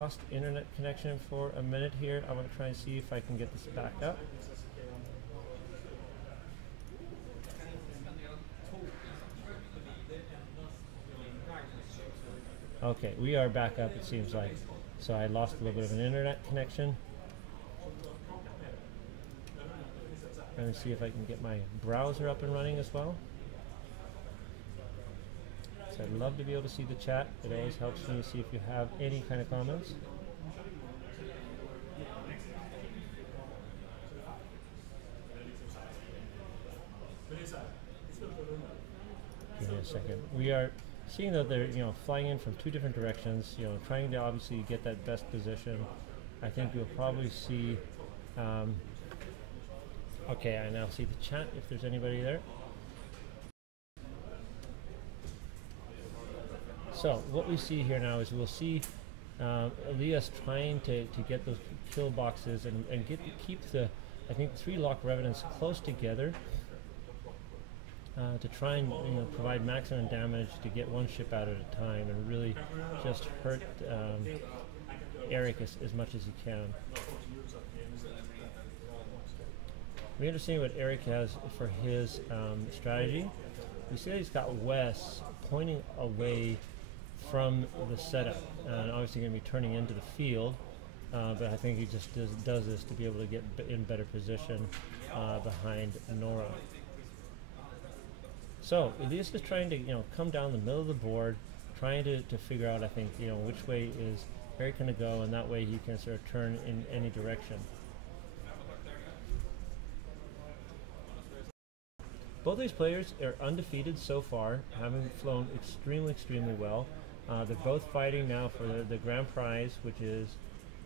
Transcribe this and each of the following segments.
Lost internet connection for a minute here. I'm going to try and see if I can get this back up. Okay, we are back up, it seems like. So I lost a little bit of an internet connection. Trying to see if I can get my browser up and running as well. So I'd love to be able to see the chat. It always helps me to see if you have any kind of comments. Give me a second. We are seeing that they're flying in from two different directions. Trying to obviously get that best position. I think you'll probably see. Okay, I now see the chat. If there's anybody there. So what we see here now is we'll see Elias trying to get those kill boxes and keep the, I think, 3 lock revenants close together to try and provide maximum damage to get one ship out at a time and really just hurt Eric as much as he can. It'll be interesting what Eric has for his strategy. You see that he's got Wes pointing away from the setup, and obviously going to be turning into the field, but I think he just does this to be able to get in better position behind Nora. So Elias is trying to come down the middle of the board, trying to figure out, I think, which way is Eric going to go, and that way he can sort of turn in any direction. Both these players are undefeated so far, having flown extremely well. They're both fighting now for the grand prize, which is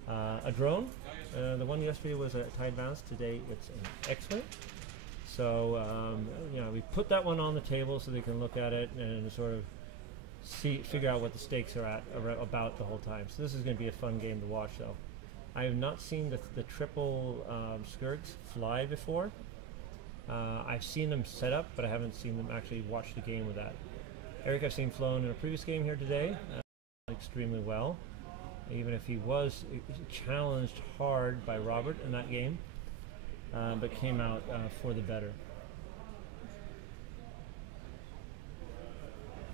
a drone. The one yesterday was a TIE Advance. Today it's an X-Wing. So we put that one on the table so they can look at it and sort of figure out what the stakes are about the whole time. So this is going to be a fun game to watch, though. I have not seen the triple skirts fly before. I've seen them set up, but I haven't seen them actually watch the game with that. Eric I've seen flown in a previous game here today, extremely well, even if he was challenged hard by Robert in that game, but came out for the better.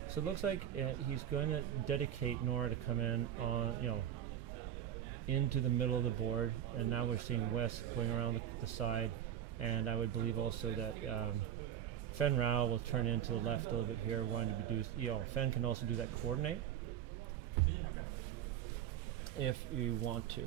So it looks like he's going to dedicate Nora to come in on, into the middle of the board, and now we're seeing Wes going around the side, and I would believe also that Fen Rao will turn into the left a little bit here, wanting to do, Fen can also do that coordinate if you want to.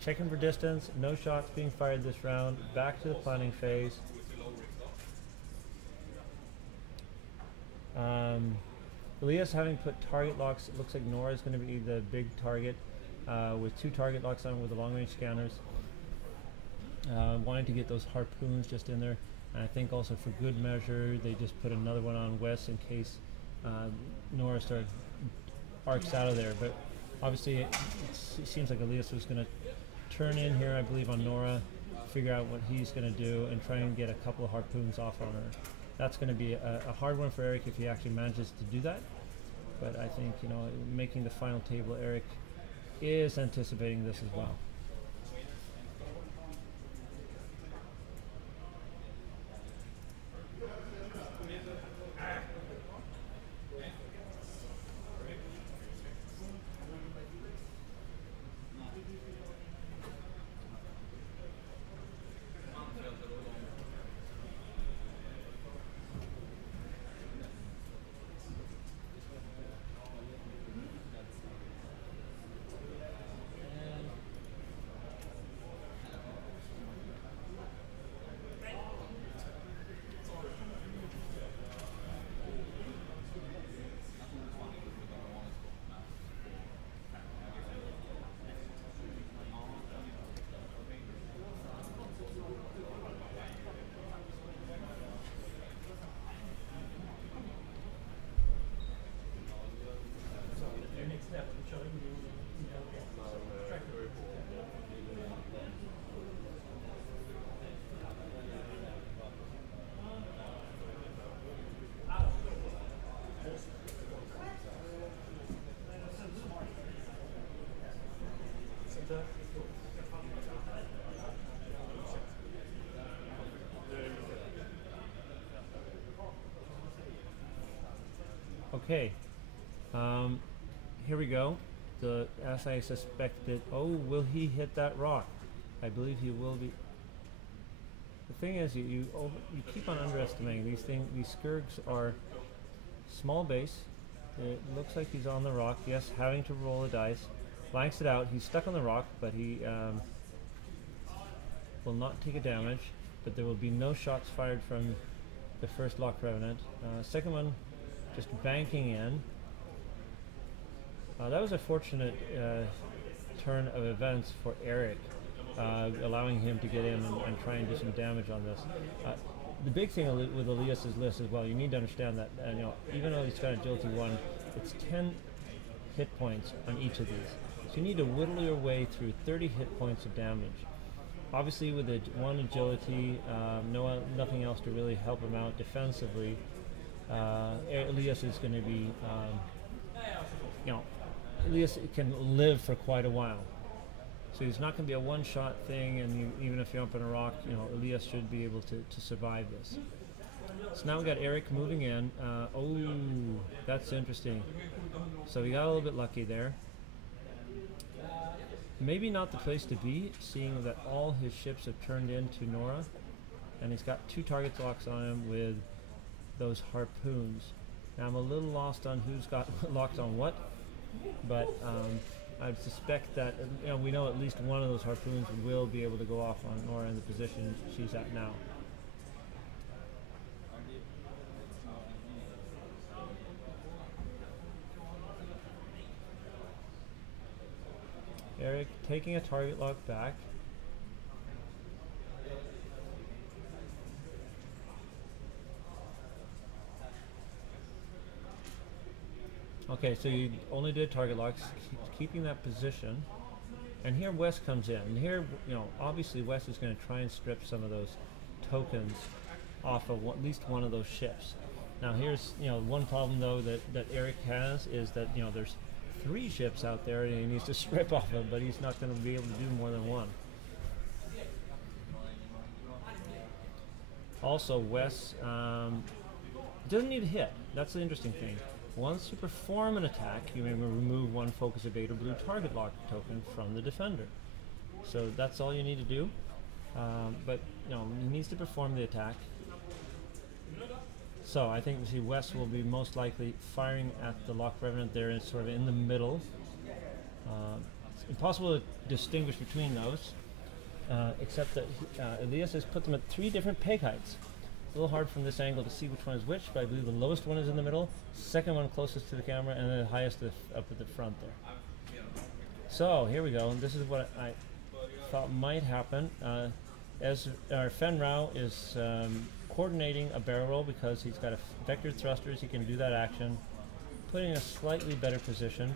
Checking for distance, no shots being fired this round, back to the planning phase. Elias having put target locks, it looks like Nora is going to be the big target with 2 target locks on with the long range scanners. Wanting to get those harpoons just in there, and I think also for good measure they just put another one on Wes in case Nora arcs out of there. But obviously it seems like Elias was going to turn in here, I believe, on Nora, figure out what he's going to do, and try and get a couple of harpoons off on her. That's going to be a hard one for Eric if he actually manages to do that. But I think, making the final table, Eric is anticipating this as well. Okay, um, here we go. As I suspected, oh, will he hit that rock? I believe he will be. The thing is, you keep on underestimating these things. These Skurgs are small base. It looks like he's on the rock. Yes, having to roll a dice. Blanks it out. He's stuck on the rock, but he will not take a damage. But there will be no shots fired from the first Loch Revenant. Second one, just banking in. That was a fortunate turn of events for Eric, allowing him to get in and try and do some damage on this. The big thing with Elias's list as well, you need to understand that even though he's got agility 1, it's 10 hit points on each of these. So you need to whittle your way through 30 hit points of damage. Obviously, with the 1 agility, nothing else to really help him out defensively. Elias is going to be, Elias can live for quite a while. So he's not going to be a one-shot thing, and even if you're up on a rock, Elias should be able to survive this. So now we got Eric moving in. Oh, that's interesting. So we got a little bit lucky there. Maybe not the place to be, seeing that all his ships have turned into Nora, and he's got 2 target locks on him with those harpoons. Now I'm a little lost on who's got locked on what, but I'd suspect that we know at least one of those harpoons will be able to go off on Nora in the position she's at now. Eric taking a target lock back. Okay, so you only did target locks, keeping that position. And here Wes comes in. And here, obviously Wes is going to try and strip some of those tokens off of at least one of those ships. Now here's, one problem though that Eric has is that, there's 3 ships out there and he needs to strip off them, but he's not going to be able to do more than 1. Also, Wes doesn't need a hit. That's the interesting thing. Once you perform an attack, you may remove 1 focus evade or blue target lock token from the defender. So that's all you need to do. But he needs to perform the attack. So I think Wes will be most likely firing at the Loch Revenant there, and sort of in the middle. It's impossible to distinguish between those, except that Elias has put them at 3 different peg heights. It's a little hard from this angle to see which one is which, but I believe the lowest one is in the middle, second one closest to the camera, and then the highest up at the front there. So here we go, and this is what I thought might happen. As our Fen Rao is coordinating a barrel roll because he's got a vector thrusters, he can do that action, putting a slightly better position.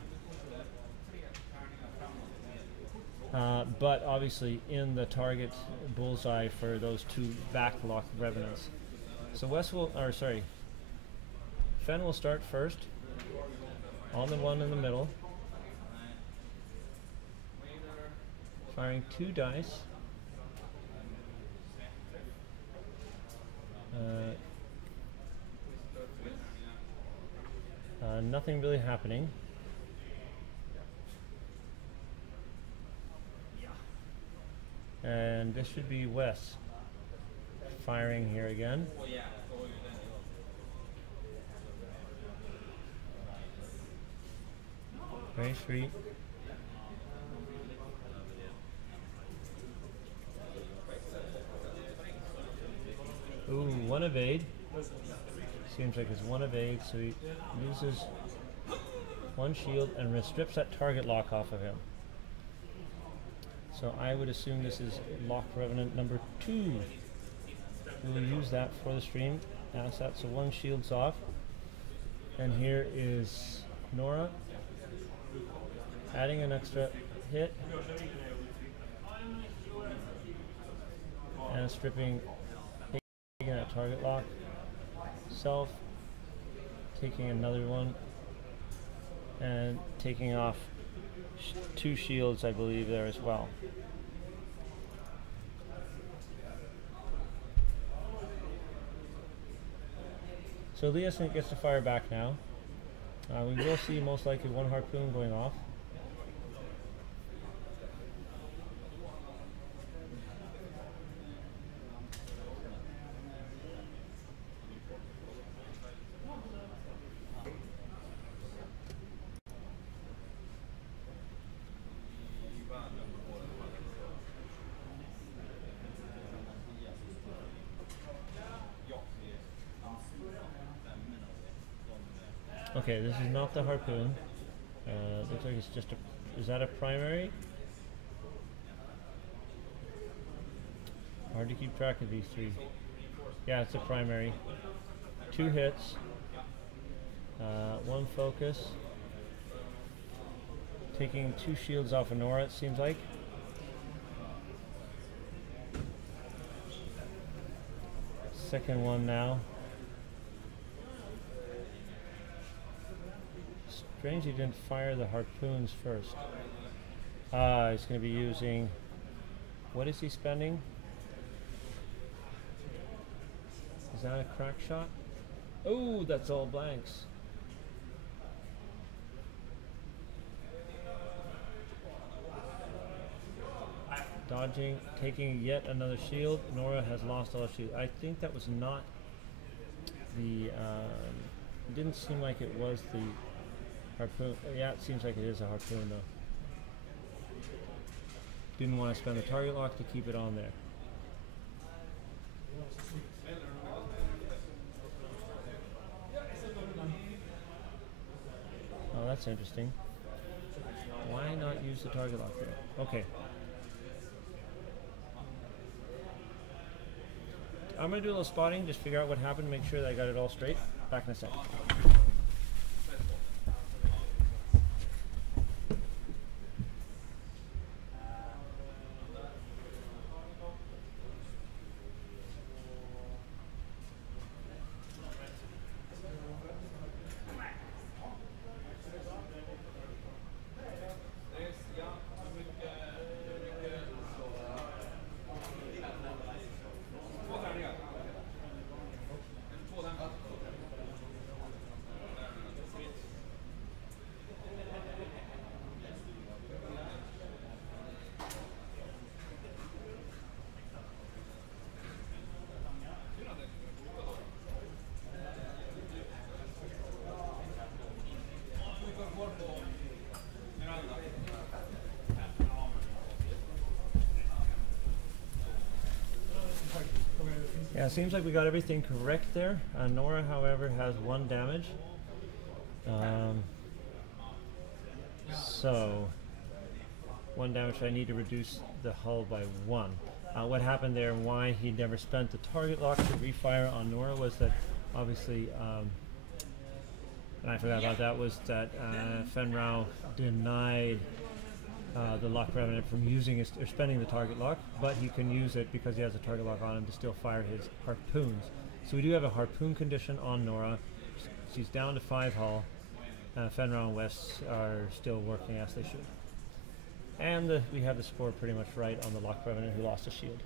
But obviously in the target bullseye for those 2 back Loch Revenants. So Fen will start first on the one in the middle, firing 2 dice. Nothing really happening. And this should be Wes firing here again. Very sweet. Ooh, 1 evade. Seems like it's 1 evade, so he loses 1 shield and strips that target lock off of him. So I would assume this is Loch Revenant number 2. We'll use that for the stream. That's that, so 1 shield's off. And here is Nora adding an extra hit and stripping, taking that target lock. Self taking another one and taking off 2 shields, I believe, there as well. So Elias gets to fire back now. We will see most likely one harpoon going off. Okay, this is not the harpoon. Looks like it's just a. Is that a primary? Hard to keep track of these three. Yeah, it's a primary. 2 hits. 1 focus. Taking 2 shields off of Nora, it seems like. Second one now. Strange he didn't fire the harpoons first. He's going to be using... What is he spending? Is that a crack shot? Oh, that's all blanks. Dodging, taking yet another shield. Nora has lost all shield. I think that was not the... it didn't seem like it was the harpoon. Yeah, it seems like it is a harpoon though. Didn't want to spend the target lock to keep it on there. Oh, that's interesting. Why not use the target lock there? Okay. I'm going to do a little spotting, just figure out what happened, make sure that I got it all straight. Back in a second. Yeah, it seems like we got everything correct there. Nora, however, has 1 damage. So, 1 damage, I need to reduce the hull by 1. What happened there and why he never spent the target lock to refire on Nora was that, obviously, and I forgot about that, was that Fenrau denied the Lock Revenant from using his, or spending the target lock, but he can use it because he has a target lock on him to still fire his harpoons. So we do have a harpoon condition on Nora. She's down to 5 hull. Fenrau and West are still working as they should. And we have the score pretty much right on the Lock Revenant who lost a shield.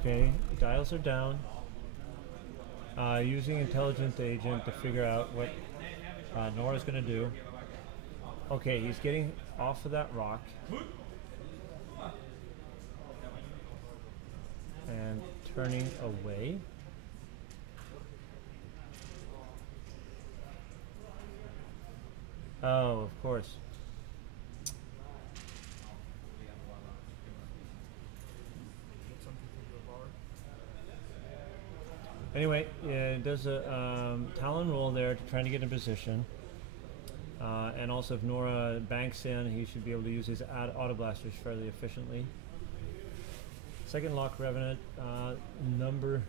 Okay, dials are down. Using Intelligent Agent to figure out what Nora's going to do. Okay, he's getting off of that rock. And turning away. Oh, of course. Anyway, it does a Talon roll there to try to get in position. And also if Nora banks in, he should be able to use his auto blasters fairly efficiently. Second Lock Revenant, number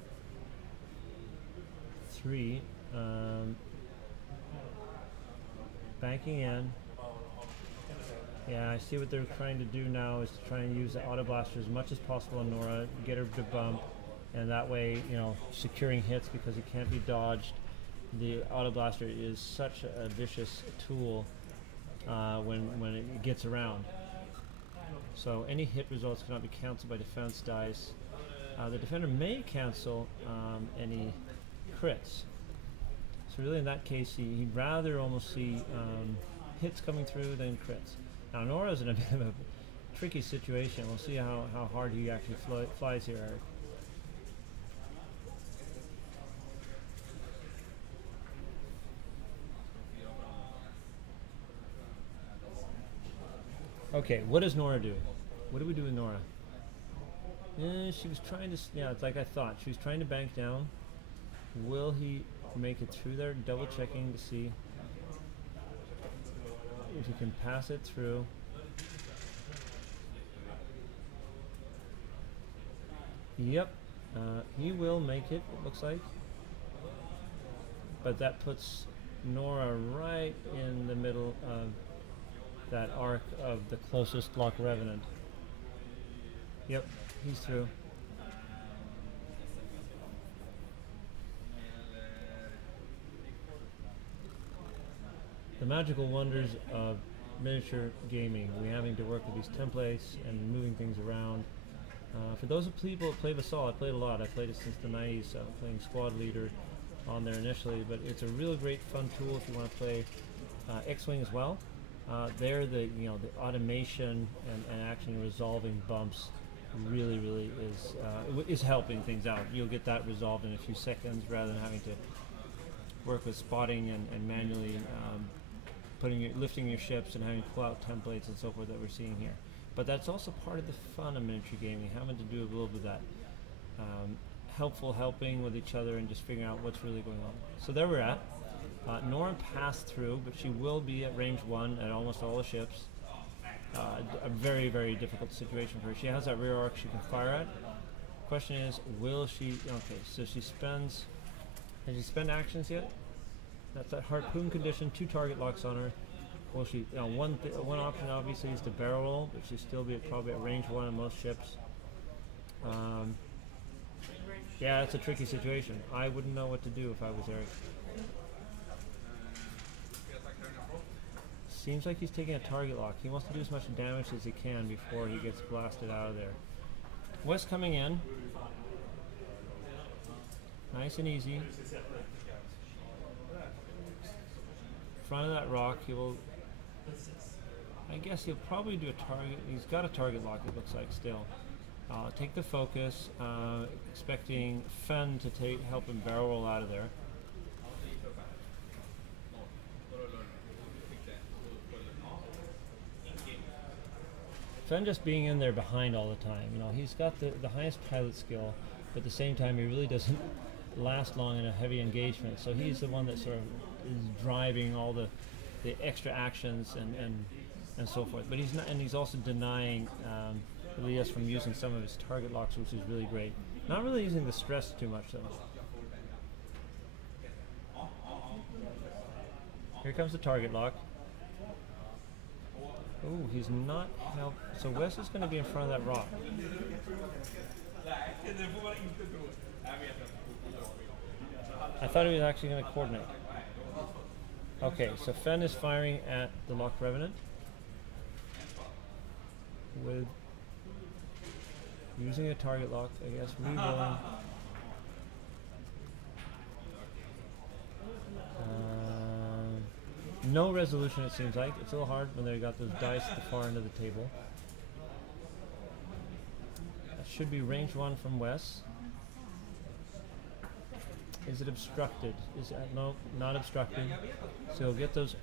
3. Banking in. Yeah, I see what they're trying to do now is to try and use the auto blaster as much as possible on Nora, get her to bump, and that way, you know, securing hits because it can't be dodged. The auto blaster is such a vicious tool when it gets around. So any hit results cannot be cancelled by defense dice. The defender may cancel any crits. So really in that case, he'd rather almost see hits coming through than crits. Now Nora's in a bit of a tricky situation. We'll see how hard he actually flies here, Eric. Okay, what does Nora do? What do we do with Nora? She was trying to, yeah, it's like I thought. She was trying to bank down. Will he make it through there? Double checking to see if he can pass it through. Yep, he will make it, it looks like. But that puts Nora right in the middle of that arc of the closest Loch Revenant. Yep, he's through. The magical wonders of miniature gaming. We're having to work with these templates and moving things around. For those people that play Vassal, I played a lot. I played it since the 90s, playing Squad Leader on there initially, but it's a real great fun tool if you want to play X-Wing as well. There, the automation and actually resolving bumps really is helping things out. You'll get that resolved in a few seconds rather than having to work with spotting and manually lifting your ships and having to pull out templates and so forth that we're seeing here. But that's also part of the fun of miniature gaming, having to do a little bit of that helping with each other and just figuring out what's really going on. So there we're at. Nora passed through, but she will be at range 1 at almost all the ships. A very difficult situation for her. She has that rear arc she can fire at. Question is, will she? Okay, so she spends. Has she spent actions yet? That's that harpoon condition. 2 target locks on her. Will she? One option obviously is to barrel roll, but she'll still be probably at range 1 on most ships. Yeah, it's a tricky situation. I wouldn't know what to do if I was Eric. Seems like he's taking a target lock. He wants to do as much damage as he can before he gets blasted out of there. West coming in. Nice and easy. Front of that rock, he will... I guess he'll probably do a target. He's got a target lock, it looks like, still. Take the focus, expecting Fen to help him barrel roll out of there. Fen just being in there behind all the time. You know, he's got the highest pilot skill, but at the same time he really doesn't last long in a heavy engagement. So he's the one that sort of is driving all the extra actions and so forth. But he's not, and he's also denying Elias from using some of his target locks, which is really great. Not really using the stress too much though. Here comes the target lock. Oh, he's not help. So Wes is going to be in front of that rock. I thought he was actually going to coordinate. Okay, so Fen is firing at the Loch Revenant with using a target lock, I guess, re-rolling. No resolution, it seems like. It's a little hard when they got those dice at the far end of the table. That should be range 1 from Wes. Is it obstructed? Is it, no, not obstructed. So he'll get those,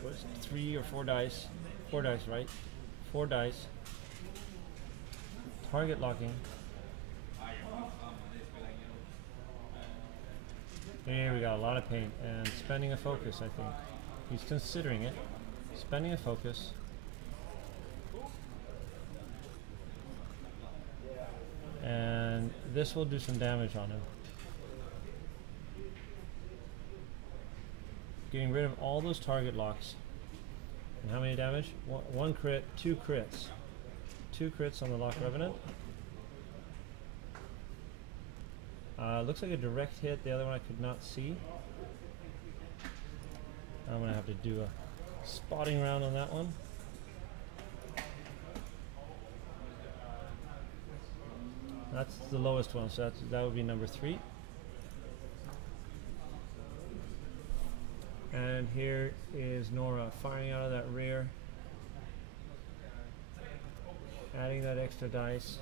what is it, 3 or 4 dice? 4 dice, right? 4 dice. Target locking. There we go, a lot of paint and spending a focus, I think. He's considering it. Spending a focus. And this will do some damage on him. getting rid of all those target locks. And how many damage? One crit, 2 crits. 2 crits on the Lock Revenant. Looks like a direct hit. The other one I could not see. I'm going to have to do a spotting round on that one. That's the lowest one, so that would be number 3. And here is Nora firing out of that rear, adding that extra dice.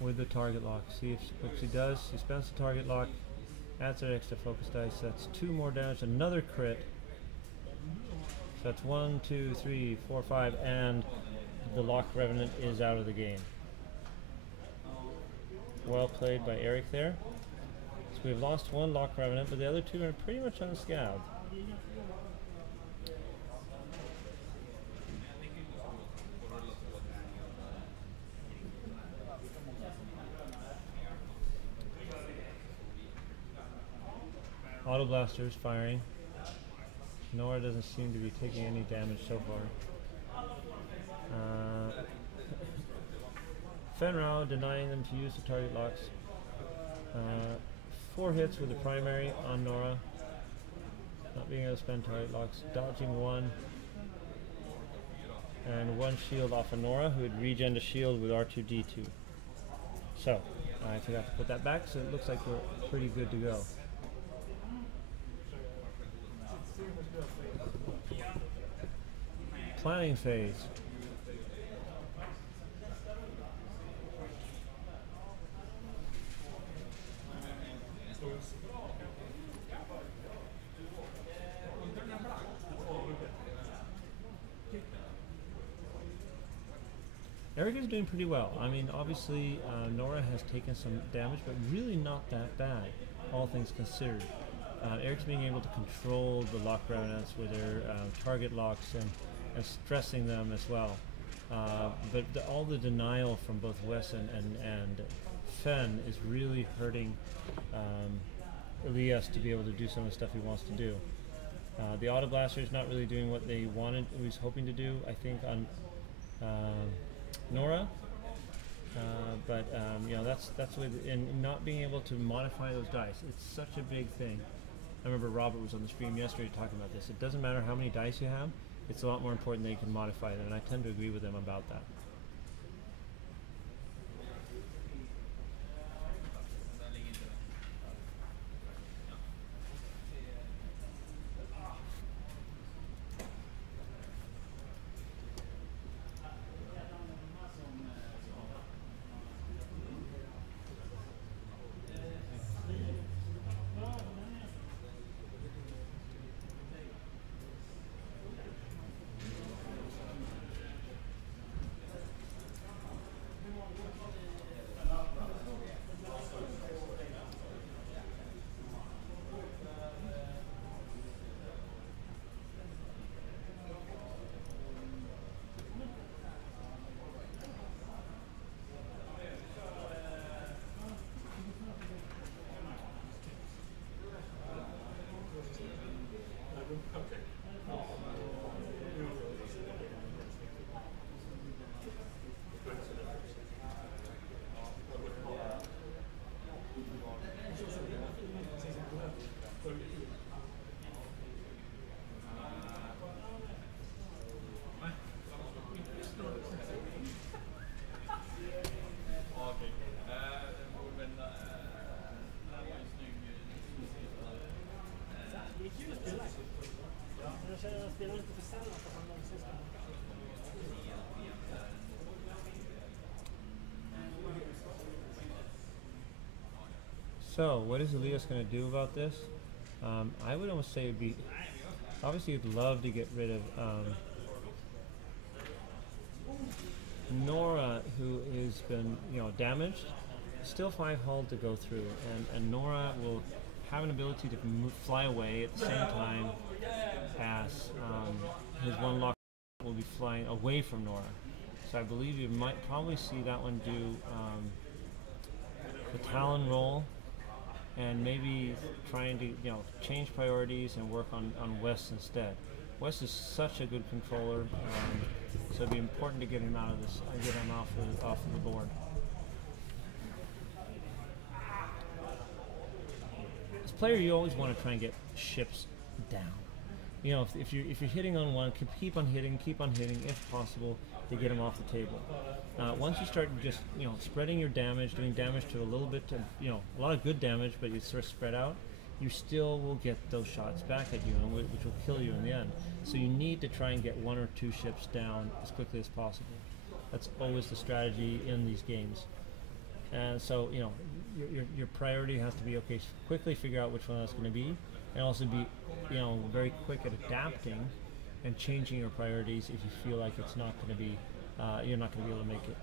With the target lock. See if what she does. She spends the target lock, adds her extra focus dice. That's 2 more damage, another crit. So that's 1, 2, 3, 4, 5, and the Lock Revenant is out of the game. Well played by Eric there. So we've lost 1 Lock Revenant, but the other 2 are pretty much unscathed. Auto blasters firing. Nora doesn't seem to be taking any damage so far. Fenrau denying them to use the target locks. 4 hits with the primary on Nora. Not being able to spend target locks. Dodging 1. And 1 shield off of Nora, who had regen a shield with R2D2. So, I forgot to put that back, so it looks like we're pretty good to go. Planning phase. Eric is doing pretty well. I mean, obviously, Nora has taken some damage, but really not that bad, all things considered. Eric's being able to control the Lock Revenants with their target locks and stressing them as well. But all the denial from both Wes and Fen is really hurting Elias to be able to do some of the stuff he wants to do. The Auto Blaster is not really doing what they wanted, he was hoping to do, I think, on Nora. But you know, that's with, and not being able to modify those dice. It's such a big thing. I remember Robert was on the stream yesterday talking about this. It doesn't matter how many dice you have, it's a lot more important that you can modify them, and I tend to agree with them about that. So, what is Elias going to do about this? I would almost say it'd be, obviously you'd love to get rid of Nora, who has been damaged, still 5 hull to go through, and Nora will have an ability to fly away at the same time as his one lock will be flying away from Nora. So I believe you might probably see that one do the Talon roll, and maybe trying to change priorities and work on West instead. West is such a good controller, so it'd be important to get him out of this, get him off of the board. As a player, you always want to try and get ships down. If you're hitting on one, keep on hitting if possible to get them off the table. Once you start just spreading your damage, doing damage to a little bit, a lot of good damage, but you sort of spread out, you still will get those shots back at you, which will kill you in the end. So you need to try and get 1 or 2 ships down as quickly as possible. That's always the strategy in these games. And so your priority has to be, okay, quickly figure out which one that's going to be, and also be very quick at adapting and changing your priorities if you feel like it's not going to be you're not going to be able to make it.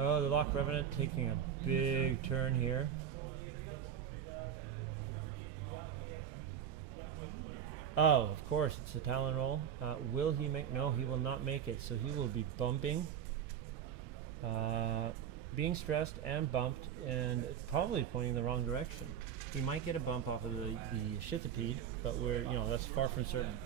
Oh, the Loch Revenant taking a big turn here. Oh, of course, it's a Talon roll. Will he make? No, he will not make it. So he will be bumping, being stressed and bumped, and probably pointing the wrong direction. He might get a bump off of the Shithapede, but that's far from certain.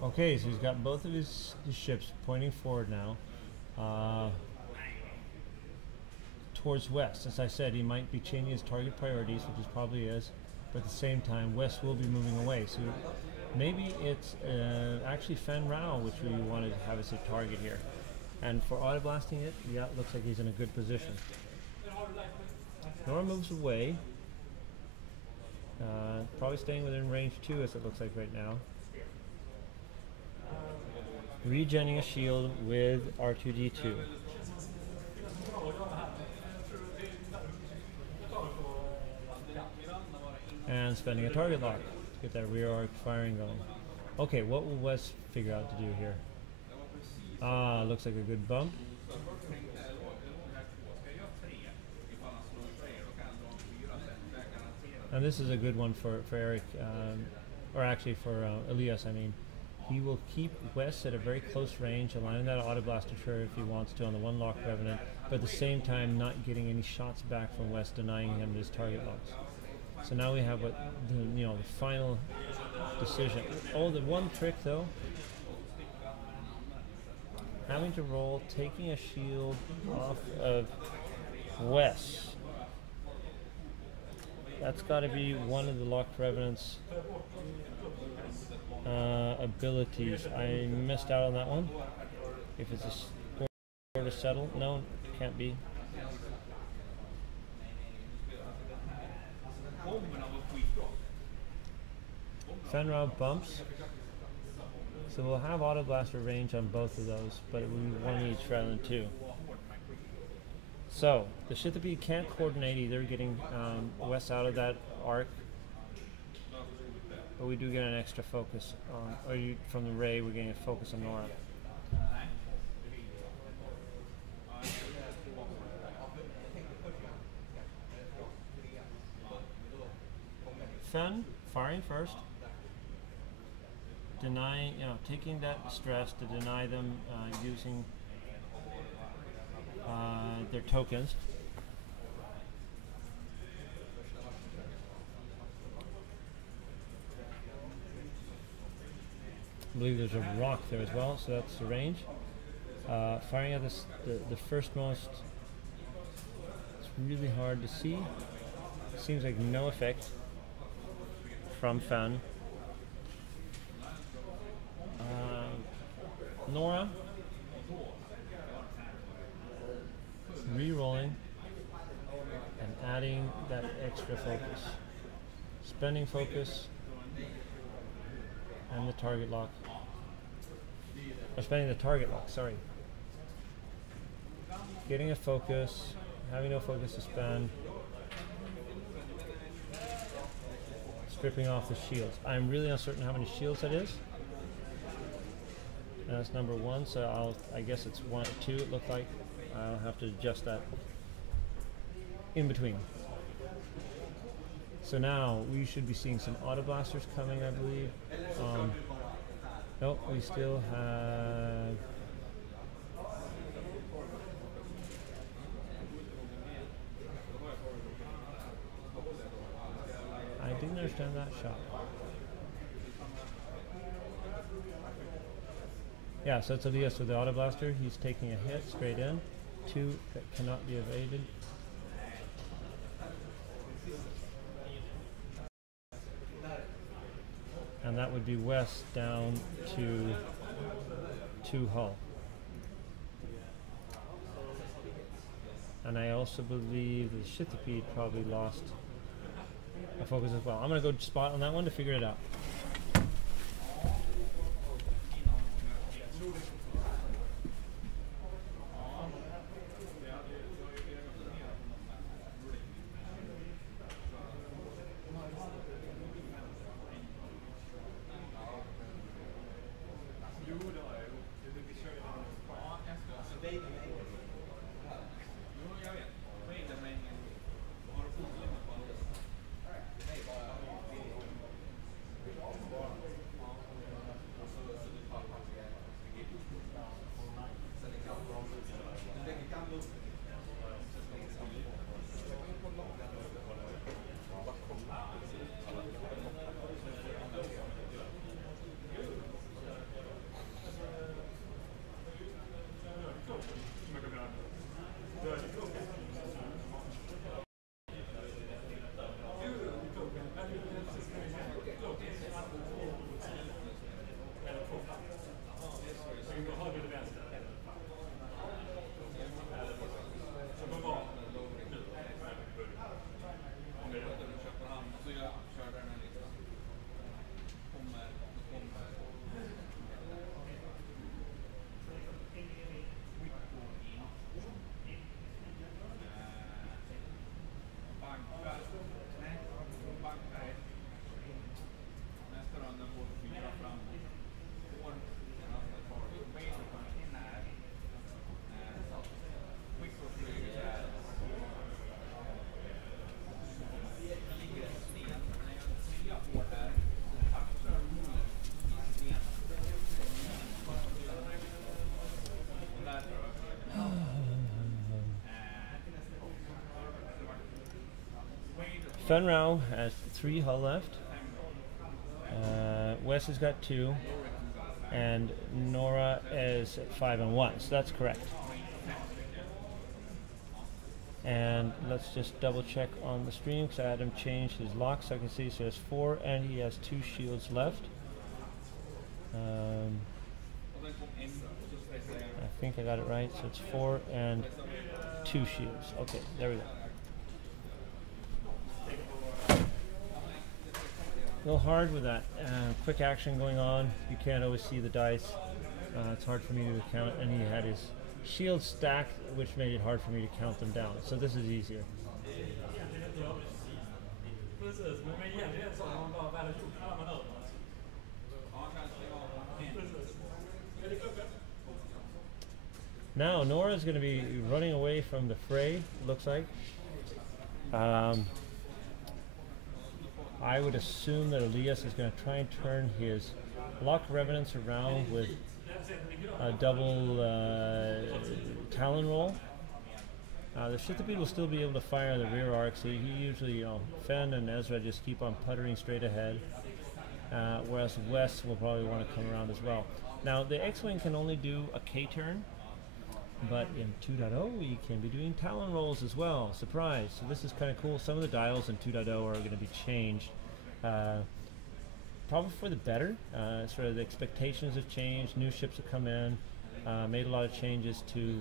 Okay, so he's got both of his ships pointing forward now, towards West. As I said, he might be changing his target priorities, which he probably is, but at the same time, West will be moving away. So maybe it's actually Fen Rao, which we wanted to have as a target here. And for auto blasting it, yeah, it looks like he's in a good position. Nora moves away, probably staying within range 2 as it looks like right now. Regenning a shield with R2D2. And spending a target lock to get that rear arc firing going. Okay, what will West figure out to do here? Looks like a good bump. And this is a good one for Eric, or actually for Elias, I mean. He will keep West at a very close range, allowing that auto blaster trigger if he wants to on the one Loch Revenant, but at the same time not getting any shots back from West, denying him his target locks. So now we have what the final decision. Oh, the one trick though, having to roll, taking a shield off of West. That's got to be one of the Loch Revenant's abilities. I missed out on that one. If it's a score to settle, no, can't be. Fen Rao bumps, so we'll have auto blaster range on both of those, but it will be 1 each rather than 2. So the Shithapede can't coordinate either, getting West out of that arc. But we do get an extra focus on, from the Ray, we're getting a focus on Nora. Fen firing first, denying, taking that stress to deny them using their tokens. I believe there's a rock there as well, so that's the range. Firing at this, the firstmost, it's really hard to see. Seems like no effect from Fan. Nora, re-rolling and adding that extra focus. Spending focus and the target lock. Or spending the target lock, sorry. Getting a focus, having no focus to spend. Stripping off the shields. I'm really uncertain how many shields that is. That's number 1, so I guess it's 1 or 2 it looked like. I'll have to adjust that in between. So now we should be seeing some auto blasters coming, I believe. Nope, we still have I didn't understand that shot. Yeah, so it's Elias with the auto blaster. He's taking a hit straight in. 2 that cannot be evaded. And that would be West down to 2 hull. And I also believe the Shithapede probably lost a focus as well. I'm going to go spot on that one to figure it out. Fenrau has 3 hull left. Wes has got 2. And Nora is at 5 and 1. So that's correct. And let's just double check on the stream because I had him change his lock so I can see. So he has 4 and he has 2 shields left. I think I got it right. So it's 4 and 2 shields. Okay, there we go. A little hard with that quick action going on. You can't always see the dice. It's hard for me to count, and he had his shield stacked, which made it hard for me to count them down. So this is easier. Now Nora's going to be running away from the fray, looks like. I would assume that Elias is going to try and turn his Lock Revenants around with a double Talon roll. The Shithapede will still be able to fire the rear arcs. He usually, Fen and Ezra just keep on puttering straight ahead, whereas Wes will probably want to come around as well. Now, the X-Wing can only do a K-turn, But in 2.0 we can be doing talon rolls as well. Surprise! So this is kind of cool. Some of the dials in 2.0 are going to be changed. Probably for the better. Sort of the expectations have changed. New ships have come in. Made a lot of changes to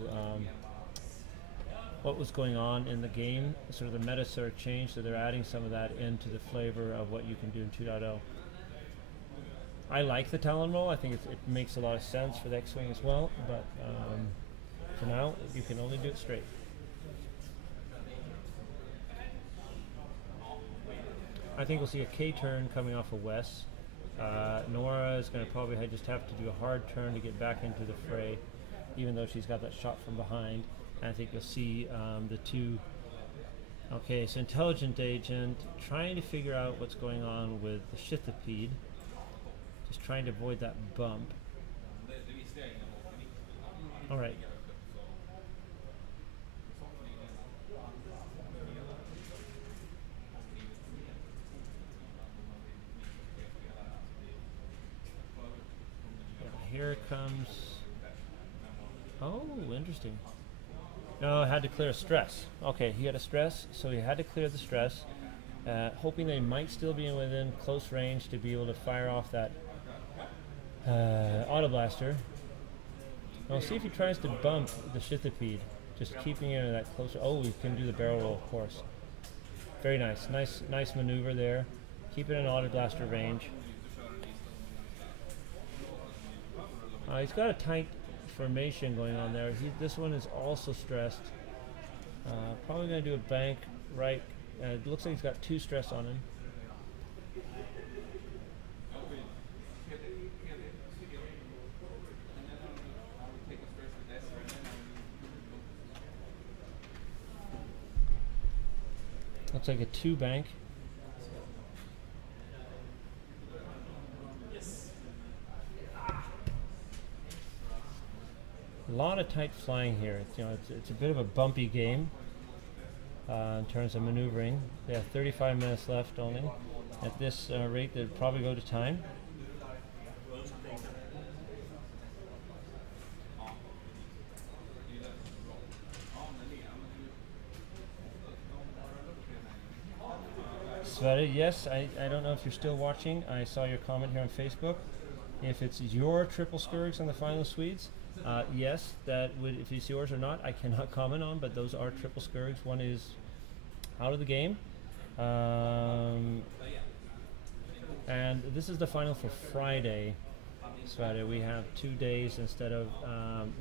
what was going on in the game. Sort of the meta sort of changed, so they're adding some of that into the flavor of what you can do in 2.0. I like the talon roll. I think it makes a lot of sense for the X-Wing as well, but for now you can only do it straight. I think we'll see a K-turn coming off of Wes. Nora is going to probably just have to do a hard turn to get back into the fray, even though she's got that shot from behind. And I think you'll see the two. Okay, so Intelligent Agent trying to figure out what's going on with the Shithapede. Just trying to avoid that bump. All right. Here comes. Oh, interesting. No, I had to clear a stress. Okay, he had a stress, so he had to clear the stress, hoping they might still be within close range to be able to fire off that auto blaster. I'll see if he tries to bump the Shithapede, just keeping it in that closer. Oh, we can do the barrel roll, of course. Very nice, nice maneuver there. Keep it in auto blaster range. He's got a tight formation going on there. This one is also stressed. Probably going to do a bank right. It looks like he's got 2 stress on him. Looks like a 2 bank. A lot of tight flying here. It's a bit of a bumpy game in terms of maneuvering. They have 35 minutes left only. At this rate, they'd probably go to time. Sveta, yes, I don't know if you're still watching. I saw your comment here on Facebook. If it's your triple Skurgs on the final Swedes, yes, that would, if it's yours or not, I cannot comment on, but those are triple Skurgs. One is out of the game. And this is the final for Friday. Friday, we have 2 days instead of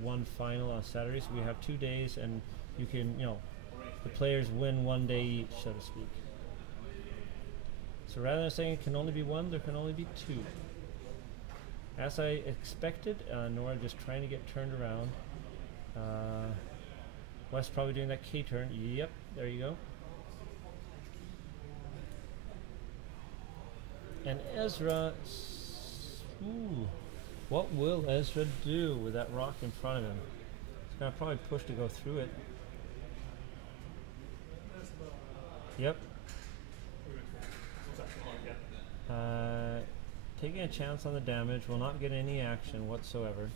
one final on Saturday, so we have 2 days, and you can, the players win 1 day each, so to speak. So rather than saying it can only be 1, there can only be 2. As I expected, Nora just trying to get turned around. Wes probably doing that K-turn. Yep, there you go. And Ezra, ooh, what will Ezra do with that rock in front of him? He's going to probably push to go through it. Yep. Taking a chance on the damage, will not get any action whatsoever.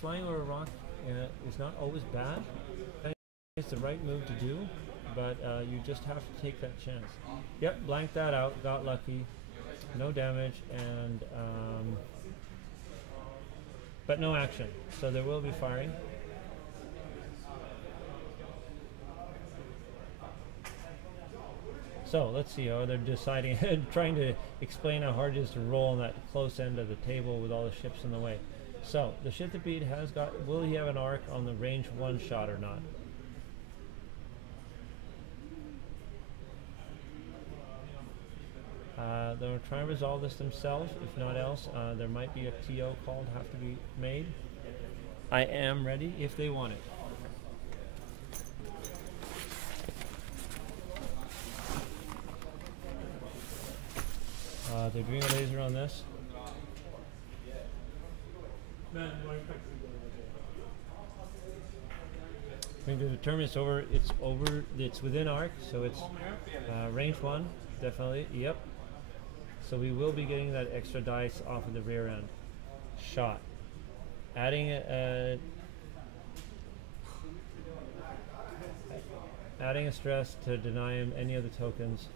Flying over a rock is not always bad. It's the right move to do, but you just have to take that chance. Yep, blanked that out, got lucky, no damage, and but no action. So there will be firing. So let's see how they're deciding, trying to explain how hard it is to roll on that close end of the table with all the ships in the way. So the Shithapede has got, will he have an arc on the range 1 shot or not? They'll try and resolve this themselves. If not else, there might be a TO called, have to be made. I am ready if they want it. They're doing a laser on this. Going to determine it's over. It's within arc, so it's range 1, definitely. Yep. So we will be getting that extra dice off of the rear end. Shot. Adding a stress to deny him any of the tokens.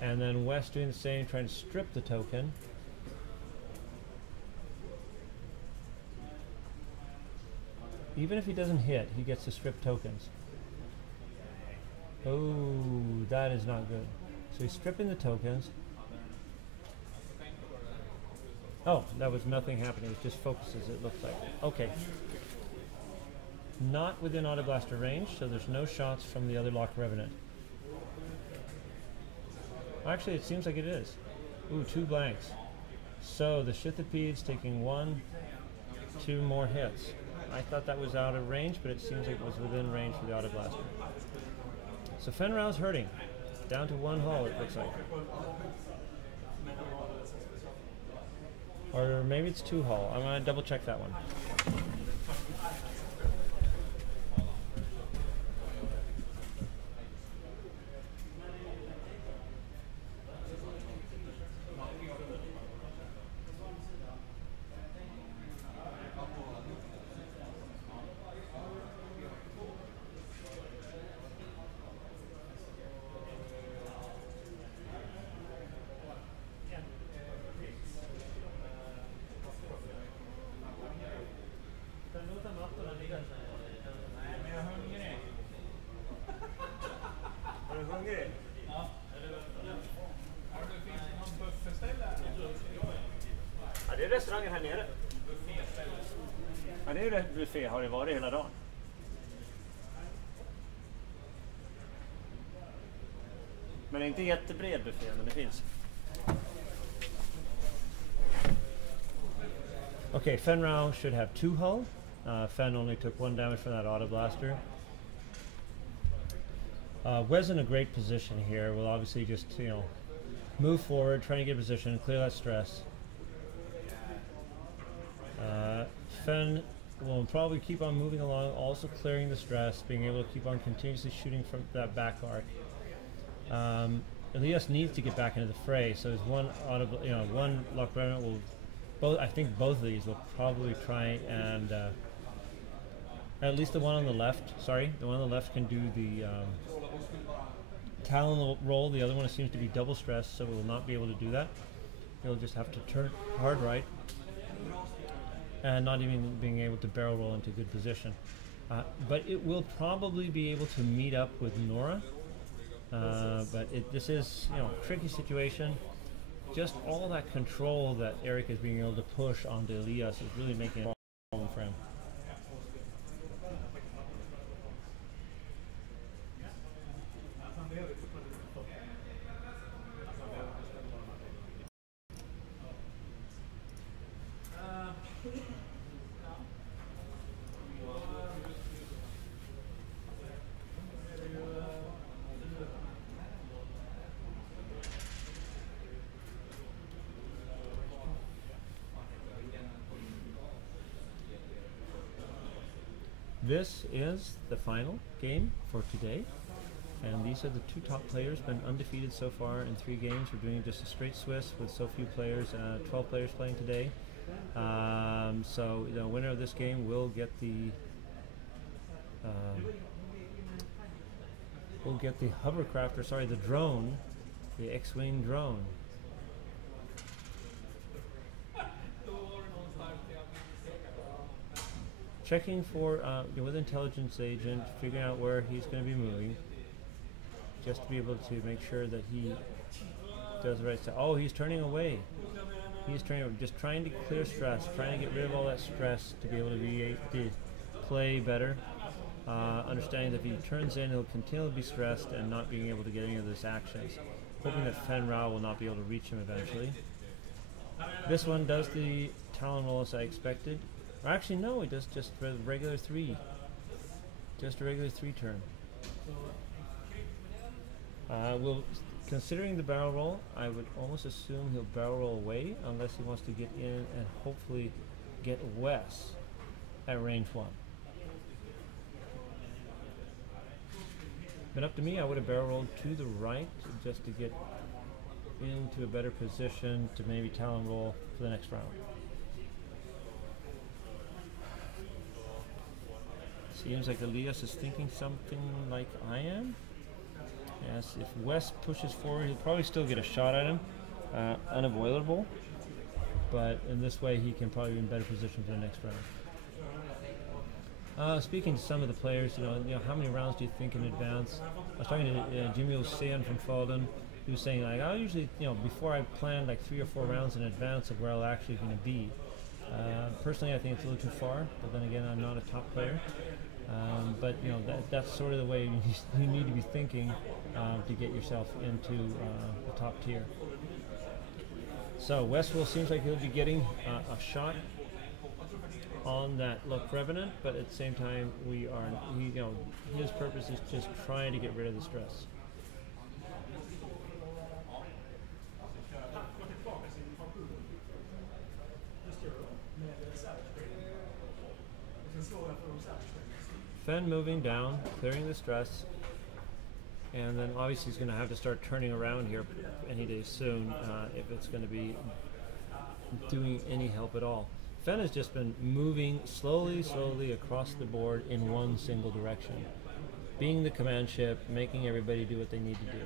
And then West doing the same, trying to strip the token. Even if he doesn't hit, he gets to strip tokens. Oh, that is not good. So he's stripping the tokens. Oh, that was nothing happening. It just focuses, it looks like. Okay. Not within Auto Blaster range, so there's no shots from the other Lock Revenant. Actually, it seems like it is. Ooh, 2 blanks. So the Shithapede's taking 1, 2 more hits. I thought that was out of range, but it seems like it was within range for the Auto Blaster. So Fenrir's hurting. Down to 1 hull, it looks like. Or maybe it's 2 hull. I'm going to double check that one. Ja, det är restaurangen här nere. Ja, det är ju buffé, har det varit hela dagen. Men det är inte jättebred buffé, men det finns. Okay, Fenrir should have 2 hull. Fen only took 1 damage from that Auto Blaster. Wes in a great position here. We'll obviously just, move forward, trying to get position, clear that stress. Fen will probably keep on moving along, also clearing the stress, being able to keep on continuously shooting from that back arc. Elias needs to get back into the fray, so there's one one Lock Revenant will I think both of these will probably try and at least the one on the left, the one on the left can do the Talon roll. The other one seems to be double stressed, so it will not be able to do that. He'll just have to turn hard right and not even being able to barrel roll into good position. But it will probably be able to meet up with Nora. But this is, a tricky situation. Just all that control that Eric is being able to push onto Elias is really making it a problem for him. This is the final game for today, and these are the 2 top players, been undefeated so far in 3 games. We're doing just a straight Swiss with so few players, 12 players playing today. So the winner of this game will get the hovercraft, or sorry, the drone, the X-Wing drone. Checking for, with intelligence agent, figuring out where he's going to be moving, just to be able to make sure that he does the right stuff. Oh, he's turning away. He's just trying to clear stress, trying to get rid of all that stress to be able to play better. Understanding that if he turns in, he'll continue to be stressed and not being able to get any of his actions. Hoping that Fenrir will not be able to reach him eventually. This one does the Talon roll as I expected. Or actually, no, it does just a regular 3. Just a regular 3 turn. Considering the barrel roll, I would almost assume he'll barrel roll away unless he wants to get in and hopefully get Wes at range 1. But up to me, I would have barrel rolled to the right just to get into a better position to maybe talon roll for the next round. Seems like Elias is thinking something like I am. Yes, if Wes pushes forward, he'll probably still get a shot at him, unavoidable. But in this way, he can probably be in better position for the next round. Speaking to some of the players, you know, how many rounds do you think in advance? I was talking to Jimmy Ocean from Falden. He was saying, like, I usually, before I plan like 3 or 4 rounds in advance of where I'll actually going to be. Personally, I think it's a little too far, but then again, I'm not a top player. But that's sort of the way you need to be thinking to get yourself into the top tier. So Westwell seems like he'll be getting a shot on that Luck Revenant, but at the same time, his purpose is just trying to get rid of the stress. Fen moving down, clearing the stress, and then obviously he's going to have to start turning around here any day soon if it's going to be doing any help at all. Fen has just been moving slowly across the board in one single direction, being the command ship, making everybody do what they need to do.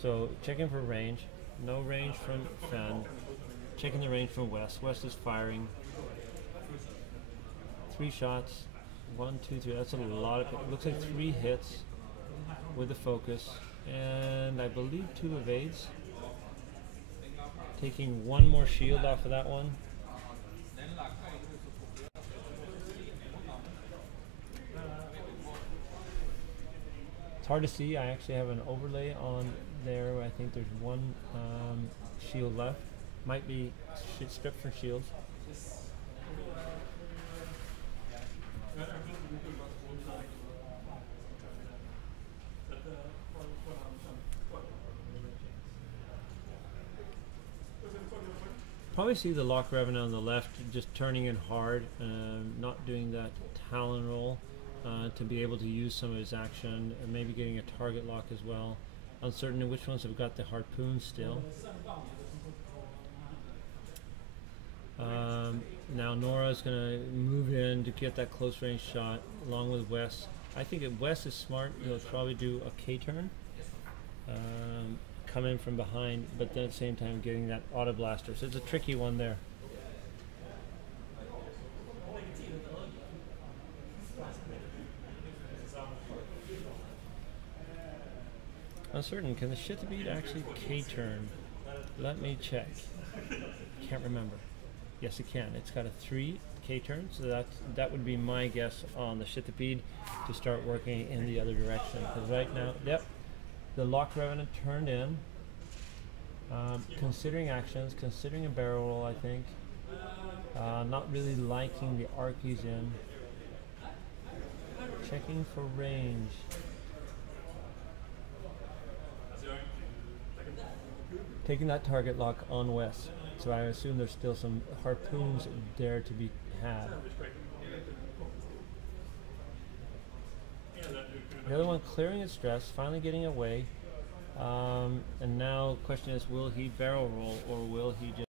So checking for range, no range from Fen, checking the range from West. West is firing 3 shots. 1, 2, 3. That's a lot of. It looks like 3 hits with the focus, and I believe 2 evades. Taking 1 more shield off of that one. It's hard to see. I actually have an overlay on there. I think there's 1 shield left. Might be stripped from shields. Probably see the Lock Revenant on the left just turning in hard, not doing that talon roll to be able to use some of his action, and maybe getting a target lock as well. Uncertain which ones have got the harpoon still. Now Nora's going to move in to get that close range shot along with Wes. I think if Wes is smart, he'll probably do a K-turn. Come in from behind, but then at the same time getting that auto blaster. So it's a tricky one there. Uncertain, can the Shittabit actually K-turn? Let me check. Can't remember. Yes, it can. It's got a 3 K-turn, so that would be my guess on the Shittabit to start working in the other direction. Because right now, yep, the Lock Revenant turned in. Considering actions, considering a barrel roll, I think. Not really liking the arc he's in. Checking for range. Taking that target lock on West. So I assume there's still some harpoons there to be had. The other one clearing its stress, finally getting away. And now question is, will he barrel roll or will he just